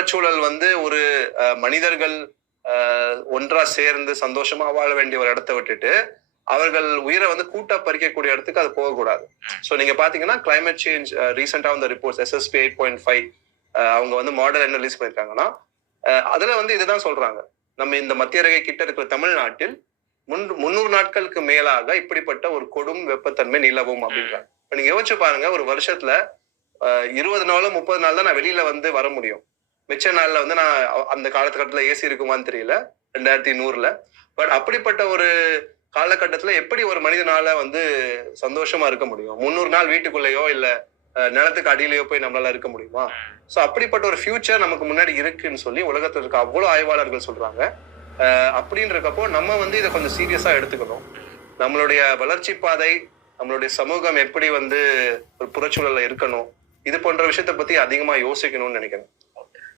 புறச்சூழல் வந்து ஒரு மனிதர்கள் ஒன்றா சேர்ந்து சந்தோஷமா வாழ வேண்டிய ஒரு இடத்த விட்டுட்டு அவர்கள் உயிரை வந்து கூட்டா பறிக்கக்கூடிய இடத்துக்கு அது போகக்கூடாது. ஸோ நீங்க பாத்தீங்கன்னா கிளைமேட் சேஞ்ச் ரீசெண்டா வந்த ரிப்போர்ட்ஸ் SSP 8.5 அவங்க வந்து மாடல் என்ன ரிலீஸ் பண்ணிருக்காங்கன்னா அதுல வந்து இதுதான் சொல்றாங்க. நம்ம இந்த மத்திய ரேகை கிட்ட இருக்கிற தமிழ்நாட்டில் 300 நாட்களுக்கு மேலாக இப்படிப்பட்ட ஒரு கொடும் வெப்பத்தன்மை நிலவும் அப்படின்றாங்க. இப்ப நீங்க யோசிச்சு பாருங்க, ஒரு வருஷத்துல 20 நாளோ 30 நாள் தான் நான் வெளியில வந்து வர முடியும். மிச்ச நாள்ல வந்து நான் அந்த காலகட்டத்துல ஏசி இருக்குமான்னு தெரியல 2100. பட் அப்படிப்பட்ட ஒரு காலகட்டத்துல எப்படி ஒரு மனிதனால வந்து சந்தோஷமா இருக்க முடியும்? 300 நாள் வீட்டுக்குள்ளேயோ இல்ல நிலத்துக்கு அடியிலேயோ போய் நம்மளால இருக்க முடியுமா? சோ அப்படிப்பட்ட ஒரு ஃபியூச்சர் நமக்கு முன்னாடி இருக்குன்னு சொல்லி உலகத்துல இருக்க அவ்வளவு ஆய்வாளர்கள் சொல்றாங்க. அப்படின்றக்கப்போ நம்ம வந்து இதை கொஞ்சம் சீரியஸா எடுத்துக்கணும். நம்மளுடைய வளர்ச்சி பாதை, நம்மளுடைய சமூகம் எப்படி வந்து ஒரு புறச்சூழல்ல இருக்கணும், இது போன்ற விஷயத்த பத்தி அதிகமா யோசிக்கணும்னு நினைக்கிறேன்.